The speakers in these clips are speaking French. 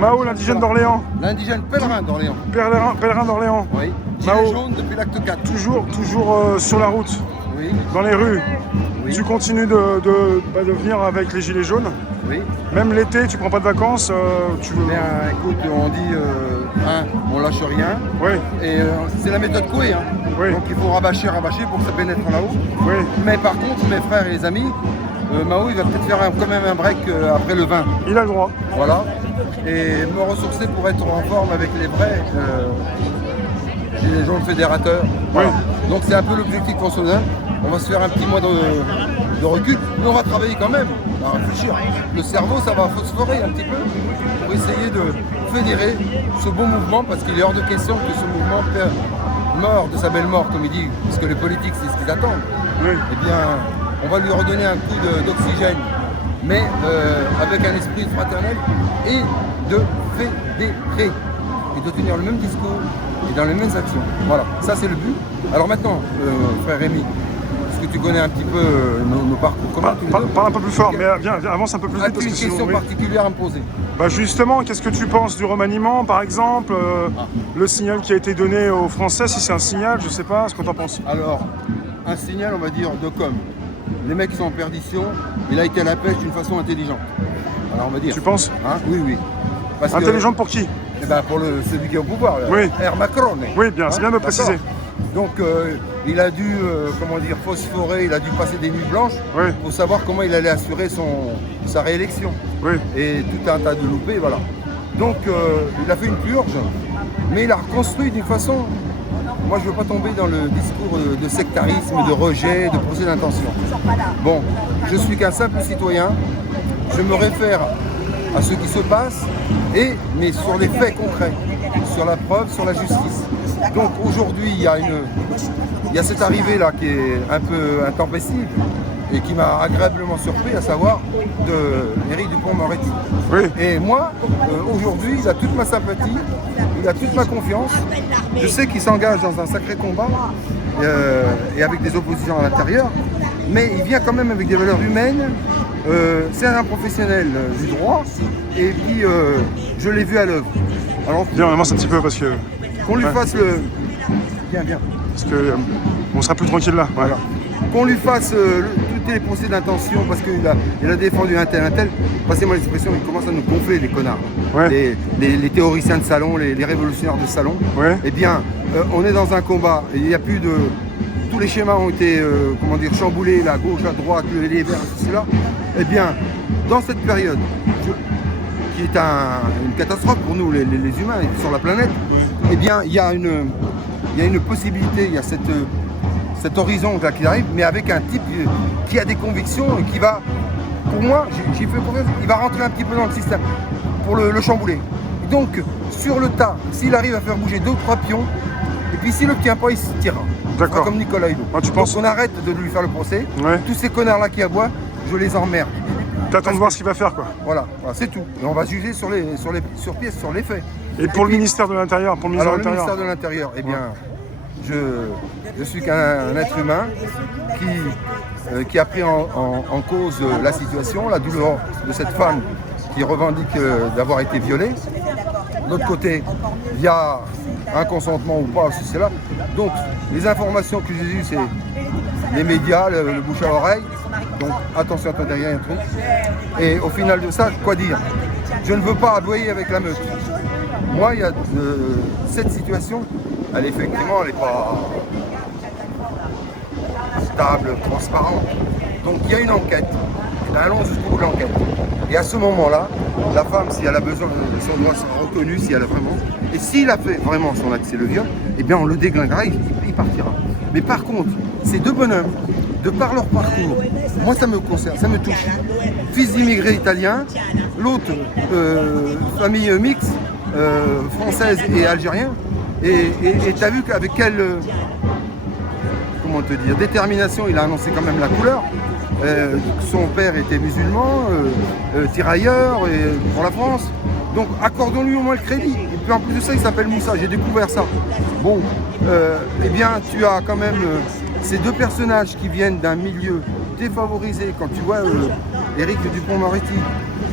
Mao, l'indigène d'Orléans. L'indigène pèlerin d'Orléans. Pèlerin d'Orléans. Oui. Mao. Gilet jaune depuis l'acte 4. Toujours sur la route, Oui. dans les rues. Oui. Tu continues de venir avec les gilets jaunes. Oui. Même l'été, tu prends pas de vacances. Tu veux... Mais écoute, on dit, on lâche rien. Oui, Et c'est la méthode Coué. Hein. Oui. Donc il faut rabâcher pour que ça pénètre là-haut. oui. Mais par contre, mes frères et les amis, Mao, il va peut-être faire quand même un break après le 20. Il a le droit. Voilà. Et me ressourcer pour être en forme avec les vrais jaunes fédérateurs. Voilà. Donc c'est un peu l'objectif qu'on se donne. On va se faire un petit mois de recul, mais on va travailler quand même, on va réfléchir. Le cerveau, ça va phosphorer un petit peu pour essayer de fédérer ce beau mouvement, parce qu'il est hors de question que ce mouvement meure de sa belle mort, comme il dit, parce que les politiques, c'est ce qu'ils attendent. Oui. Eh bien, on va lui redonner un coup d'oxygène, mais avec un esprit fraternel et de fédérer, et de tenir le même discours et dans les mêmes actions. Voilà, ça c'est le but. Alors maintenant, frère Rémi, est-ce que tu connais un petit peu nos parcours? Parle un peu plus fort, mais viens, avance un peu plus vite. As-tu une question particulière à me poser? Bah justement, qu'est-ce que tu penses du remaniement, par exemple, le signal qui a été donné aux Français, si c'est un signal, je sais pas, ce que tu en penses. Alors, un signal, on va dire, de com. Les mecs sont en perdition, il a été à la pêche d'une façon intelligente. Alors on va dire. Tu penses? Hein? Oui, oui. Parce intelligente pour qui? Eh ben pour celui qui est au pouvoir, oui. Air Macron. Oui, bien, c'est bien de le préciser. Donc il a dû, comment dire, phosphorer, il a dû passer des nuits blanches pour savoir comment il allait assurer sa réélection. Oui. Et tout un tas de loupés, voilà. Donc il a fait une purge, mais il a reconstruit d'une façon... Moi je ne veux pas tomber dans le discours de sectarisme, de rejet, de procès d'intention. Bon, je suis qu'un simple citoyen, je me réfère à ce qui se passe, mais sur les faits concrets, sur la preuve, sur la justice. Donc aujourd'hui, il y a cette arrivée-là qui est un peu intempestive et qui m'a agréablement surpris, à savoir de Éric Dupond-Moretti. Oui. Et moi, aujourd'hui, il a toute ma sympathie, il a toute ma confiance. Je sais qu'il s'engage dans un sacré combat et avec des oppositions à l'intérieur, mais il vient quand même avec des valeurs humaines. C'est un professionnel du droit et puis je l'ai vu à l'œuvre. Alors, viens, on avance un petit peu parce que... Qu'on lui fasse le... Viens. Parce que on sera plus tranquille là. Voilà. Qu'on lui fasse toutes les procès d'intention parce qu'il a défendu un tel. Passez-moi l'expression, il commence à nous gonfler les connards. Ouais. Les théoriciens de salon, les révolutionnaires de salon. Ouais. Eh bien, on est dans un combat. Il n'y a plus de... Tous les schémas ont été chamboulés, la gauche, la droite, les verts, ceci, là. Eh bien, dans cette période, qui est une catastrophe pour nous, les humains, sur la planète, eh bien, il y a une possibilité, il y a cet horizon là qui arrive, mais avec un type qui a des convictions et qui va, pour moi, j'y fais confiance, il va rentrer un petit peu dans le système pour le chambouler. Donc, sur le tas, s'il arrive à faire bouger 2 ou 3 pions, et puis s'il ne le tient pas, il se tirera. D'accord. Comme Nicolas Hulot. Ah, tu penses? Donc on arrête de lui faire le procès. Ouais. Tous ces connards-là qui aboient, je les emmerde. T'attends de voir ce qu'il va faire, quoi. Voilà, c'est tout. Et on va juger sur pièce, sur les faits. Et pour le ministère de l'Intérieur, le ministère de l'Intérieur, eh bien, je suis qu'un être humain qui a pris en cause la situation, la douleur de cette femme qui revendique d'avoir été violée. De l'autre côté, il y a un consentement ou pas, c'est là. Donc, les informations que j'ai eues, c'est les médias, le bouche à oreille. Donc, attention à toi derrière un truc. Et au final de ça, quoi dire? Je ne veux pas aboyer avec la meute. Moi, il y a cette situation, elle effectivement, elle n'est pas stable, transparente. Donc, il y a une enquête. Allons jusqu'au bout de l'enquête. Et à ce moment-là, la femme, si elle a besoin de son droit, sera reconnue, si elle a vraiment... Et s'il a fait vraiment son accès le viol, eh bien on le déglinguera, il partira. Mais par contre, ces 2 bonhommes, de par leur parcours, moi ça me concerne, ça me touche. Fils d'immigrés italiens, l'autre famille mixte, française et algérien. Et tu as vu qu'avec quelle comment te dire, détermination il a annoncé quand même la couleur. Son père était musulman, tirailleur pour la France. Donc accordons-lui au moins le crédit. Et puis en plus de ça, il s'appelle Moussa, j'ai découvert ça. Bon, eh bien tu as quand même ces 2 personnages qui viennent d'un milieu défavorisé. Quand tu vois Éric Dupond-Moretti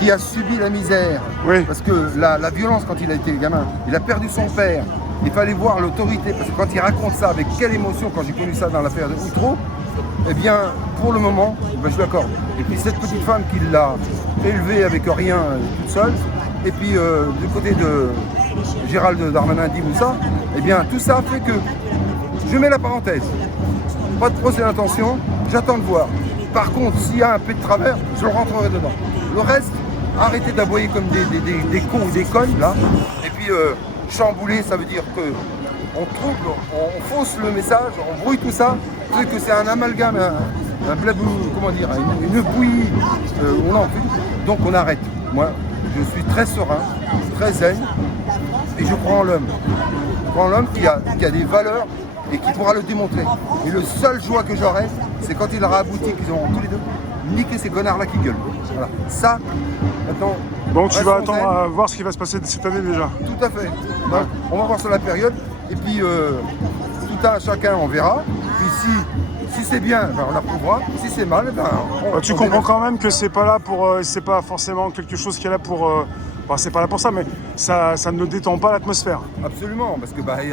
qui a subi la misère. Oui. Parce que la violence, quand il a été gamin, il a perdu son père. Il fallait voir l'autorité, parce que quand il raconte ça, avec quelle émotion, quand j'ai connu ça dans l'affaire de Outreau, eh bien, pour le moment, ben, je suis d'accord. Et puis cette petite femme qui l'a élevée avec rien, toute seule, et puis du côté de Gérald Darmanin dit Moussa, eh bien, tout ça fait que je mets la parenthèse. Pas de procès d'intention, j'attends de voir. Par contre, s'il y a un peu de travers, je le rentrerai dedans. Le reste, arrêtez d'aboyer comme des cons ou des connes, là. Et puis, chambouler, ça veut dire que on trouble, on fausse le message, on brouille tout ça, c'est que c'est un amalgame, un blabou, comment dire, une bouillie, on en fait. Donc on arrête. Moi, je suis très serein, très zen, et je crois en l'homme. Je crois en l'homme qui a des valeurs et qui pourra le démontrer. Et le seul joie que j'aurai, c'est quand il aura abouti, qu'ils auront tous les deux niqué ces connards-là qui gueulent. Voilà. Ça, maintenant... Bon, tu vas attendre à voir ce qui va se passer cette année déjà. Tout à fait. Donc, on va voir sur la période. Et puis, tout à chacun, on verra. Puis si c'est bien, ben, on approuvera. Si c'est mal, ben, tu comprends quand même que c'est pas là pour... c'est pas forcément quelque chose qui est là pour... Enfin, c'est pas là pour ça, mais ça ne détend pas l'atmosphère. Absolument, parce que bah, y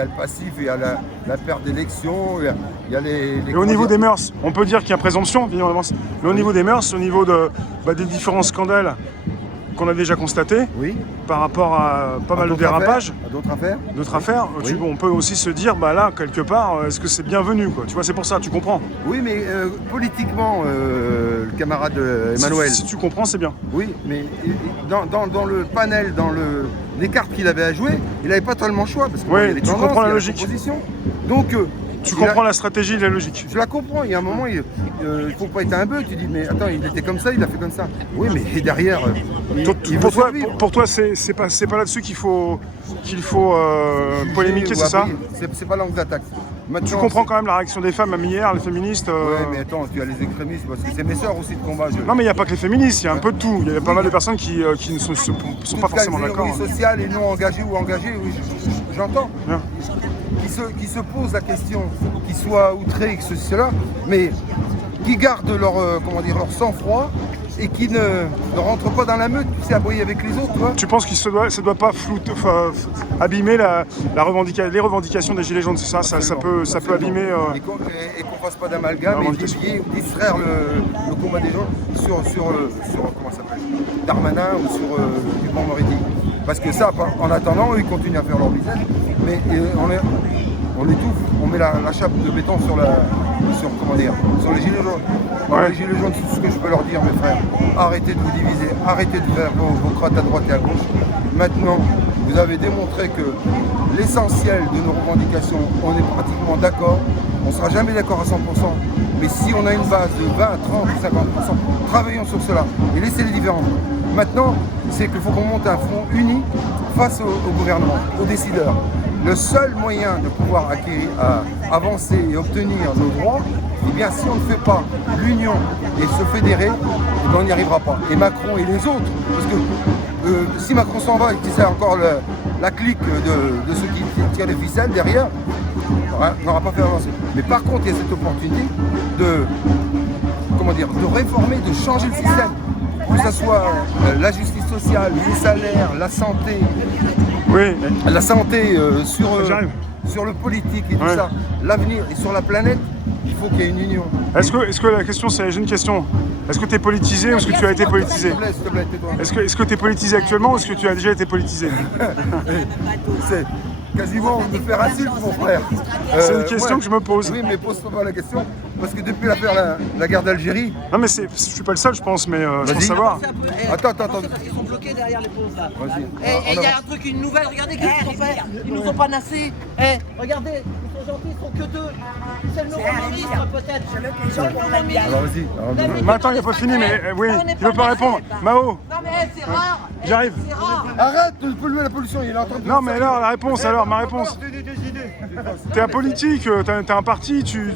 a le passif, il y a la perte d'élection, il y a les... Et au niveau des mœurs, on peut dire qu'il y a présomption, évidemment. Mais au niveau des mœurs, au niveau des différents scandales qu'on a déjà constatés, oui, par rapport à pas mal de dérapages, d'autres affaires, oui. On peut aussi se dire, bah là, quelque part, est-ce que c'est bienvenu, quoi. Tu vois, c'est pour ça, tu comprends. Oui, mais politiquement, le camarade Emmanuel... Si tu comprends, c'est bien. Oui, mais dans le panel, dans les cartes qu'il avait à jouer, il n'avait pas tellement le choix, parce que oui, il y a les tu tendances, comprends la il y a logique. Donc... tu comprends la stratégie et la logique. Je la comprends, il y a un moment, il ne faut pas être un bœuf, tu dis, mais attends, il était comme ça, il a fait comme ça. Oui, mais derrière, pour toi, c'est pas là-dessus qu'il faut polémiquer, c'est ça? C'est pas l'angle d'attaque. Tu comprends quand même la réaction des femmes, même hier, les féministes. Oui, mais attends, tu as les extrémistes, parce que c'est mes sœurs aussi de combat. Non, mais il n'y a pas que les féministes, il y a un peu de tout. Il y a pas mal de personnes qui ne sont pas forcément d'accord. Oui, sociales et non engagées ou engagées, oui, j'entends. Bien. Qui se posent la question, qui soient outrés, que cela, mais qui gardent leur sang-froid et qui ne rentrent pas dans la meute, tu sais, aboyer avec les autres, tu vois. Tu penses que ça ne doit pas abîmer les revendications des Gilets jaunes, c'est ça? Ça peut abîmer... Et qu'on ne fasse pas d'amalgame et distraire le combat des gens sur comment ça s'appelle, Darmanin ou sur Dupond-Moretti. Parce que ça, en attendant, eux, ils continuent à faire leur business, mais on étouffe, on met la chape de béton sur les gilets jaunes. Ouais. Les gilets jaunes, c'est tout ce que je peux leur dire, mes frères. Arrêtez de vous diviser, arrêtez de faire vos crottes à droite et à gauche. Maintenant, vous avez démontré que l'essentiel de nos revendications, on est pratiquement d'accord. On ne sera jamais d'accord à 100%, mais si on a une base de 20, 30, 50%, travaillons sur cela et laissez les différences. Maintenant, c'est qu'il faut qu'on monte un front uni face au gouvernement, aux décideurs. Le seul moyen de pouvoir avancer et obtenir nos droits, eh bien, si on ne fait pas l'union et se fédérer, eh bien, on n'y arrivera pas. Et Macron et les autres, parce que si Macron s'en va et qu'il c'est encore la clique de ceux qui tirent les ficelles derrière, on n'aura pas fait avancer. Mais par contre, il y a cette opportunité de réformer, de changer le système. Que ce soit la justice sociale, les salaires, la santé, oui. La santé sur le politique et tout ça, l'avenir et sur la planète, il faut qu'il y ait une union. Est-ce que la question, j'ai une question. Est-ce que tu es politisé ou est-ce que tu as été politisé? S'il te plaît, tais-toi. Est-ce que tu es politisé actuellement ou est-ce que tu as déjà été politisé? C'est quasiment me faire insulte, mon frère. C'est une question que je me pose. Oui, mais pose-toi pas la question, parce que depuis l'affaire la guerre d'Algérie... Non, mais je suis pas le seul, je pense, mais je pense savoir. Attends. Parce qu'ils sont bloqués derrière les pauvres là. Vas-y. Et il y a un truc, une nouvelle, regardez qu'est-ce qu'ils ont fait. Ils nous ont pas nassés. Regardez, ils sont gentils, ils sont que deux. C'est le nouveau ministre peut-être. C'est le nouveau ministre. Alors vas-y. Mais attends, il n'a pas fini, mais oui, il veut pas répondre. Mao, Non mais c'est rare. J'arrive. C'est rare. Arrête de polluer la pollution, il est en train de... non, mais alors, la réponse, ma réponse. T'es un politique, t'as un parti, tu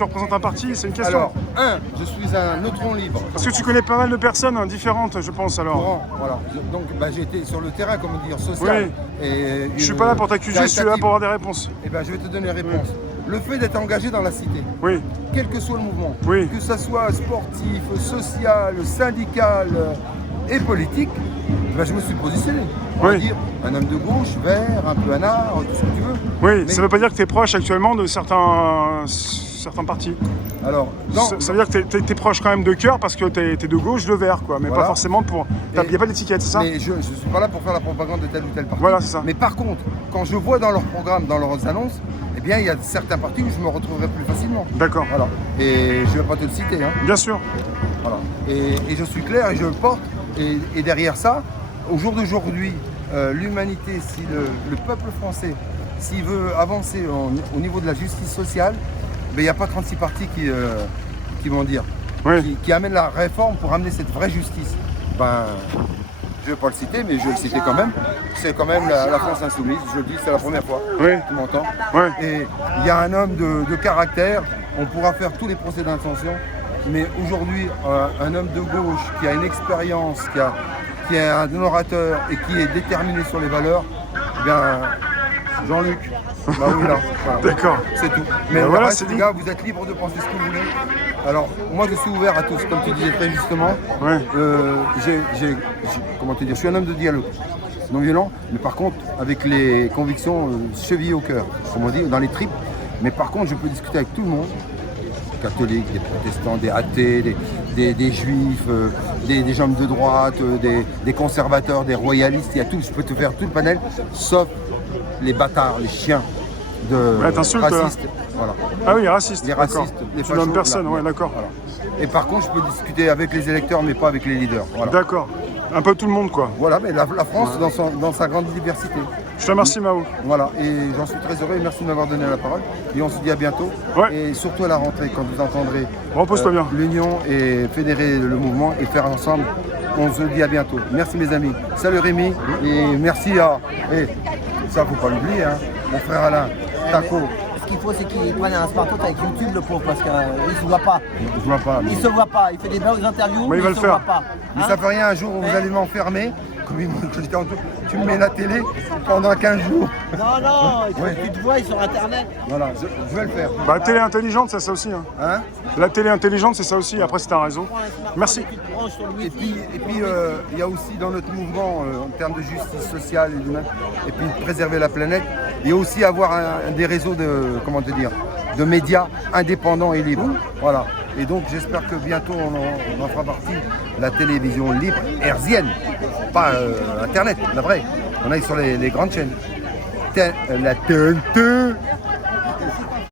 représentes un parti, c'est une question. Alors, je suis un neutron libre. Parce que tu connais pas mal de personnes différentes, je pense, alors. Laurent, voilà. Donc j'ai été sur le terrain, comment dire, social. Oui. Et Je suis pas là pour t'accuser, je suis là pour avoir des réponses. Et ben je vais te donner les réponses. le fait d'être engagé dans la cité, Oui, quel que soit le mouvement, Oui. que ça soit sportif, social, syndical et politique, ben, je me suis positionné. On va Oui. dire un homme de gauche, vert, un peu anard, tout ce que tu veux. oui. Mais- Ça veut pas dire que tu es proche actuellement de certains partis. Alors, non, Ça veut dire que tu es proche quand même de cœur parce que tu es de gauche, de vert, quoi. Mais Voilà. pas forcément pour. Il Et- n'y a pas d'étiquette, c'est ça? mais je ne suis pas là pour faire la propagande de tel ou tel parti. Voilà, c'est ça. Mais par contre, quand je vois dans leurs programmes, dans leurs annonces, eh bien, il y a certains partis où je me retrouverai plus facilement. D'accord. Voilà. Et je ne vais pas te le citer. Hein. Bien sûr. Voilà. Et je suis clair et je le porte. Et derrière ça, au jour d'aujourd'hui, l'humanité, si le peuple français, s'il veut avancer au niveau de la justice sociale, ben, il n'y a pas 36 partis qui vont dire, Oui. qui amènent la réforme pour amener cette vraie justice. Ben, je ne vais pas le citer, mais je vais le citer quand même. C'est quand même la France insoumise, je le dis, c'est la première fois. Oui. Tu m'entends? Ouais. Et il y a un homme de caractère, on pourra faire tous les procès d'intention, mais aujourd'hui, un homme de gauche qui a une expérience, qui est un orateur et qui est déterminé sur les valeurs, eh bien, Jean-Luc, bah oui, là, voilà. D'accord. C'est tout. Mais Bah le voilà, reste, c'est les dit. gars, vous êtes libres de penser ce que vous voulez. Alors, moi, je suis ouvert à tous, comme tu disais très justement. Ouais. Comment te dire, je suis un homme de dialogue, non violent, mais par contre, avec les convictions chevillées au cœur, comme on dit, dans les tripes. Mais par contre, je peux discuter avec tout le monde, catholiques, des protestants, des athées, des juifs, des gens de droite, des conservateurs, des royalistes, il y a tout, je peux te faire tout le panel, sauf les bâtards, les chiens de Ouais, t'insultes, racistes. Voilà. Ah oui, raciste. Les D'accord. racistes, les Tu nommes fachos, personne, là. ouais, d'accord. Voilà. Et par contre, je peux discuter avec les électeurs, mais pas avec les leaders. Voilà, D'accord. Un peu tout le monde, quoi. voilà, mais la France dans sa grande diversité. Je te remercie, Mao. Voilà, et j'en suis très heureux et merci de m'avoir donné la parole. Et on se dit à bientôt. Ouais. Et surtout à la rentrée, quand vous entendrez Repose-toi bien. l'union et fédérer le mouvement et faire ensemble. On se dit à bientôt. Merci mes amis. Salut Rémi et merci à... Et ça, faut pas l'oublier, hein. Mon frère Alain, Taco. Ce qu'il faut, c'est qu'il prenne un smartphone avec YouTube, le pauvre, parce qu'il se voit pas. Je vois pas. Il se voit pas. Il fait des belles interviews, Mais il va il le se faire. voit pas. Mais Hein? ça fait rien, un jour où vous allez m'enfermer. Comme il m'a dit tantôt, tu me mets la télé pendant 15 jours. Non, non, il faut Ouais. que tu te vois sur Internet. Voilà, je vais le faire. Bah, la télé intelligente, c'est ça aussi. Hein. Hein? La télé intelligente, c'est ça aussi. Après, c'est un réseau. Prends un smartphone Merci. et tu te branches sur le Et wifi. puis, il y a aussi dans notre mouvement, en termes de justice sociale et humaine, et puis de préserver la planète, il y a aussi avoir des réseaux de, comment te dire, de médias indépendants et libres. Voilà. Et donc j'espère que bientôt on en fera partie, la télévision libre hertzienne, pas Internet, la vraie. On aille sur les grandes chaînes. La TNT.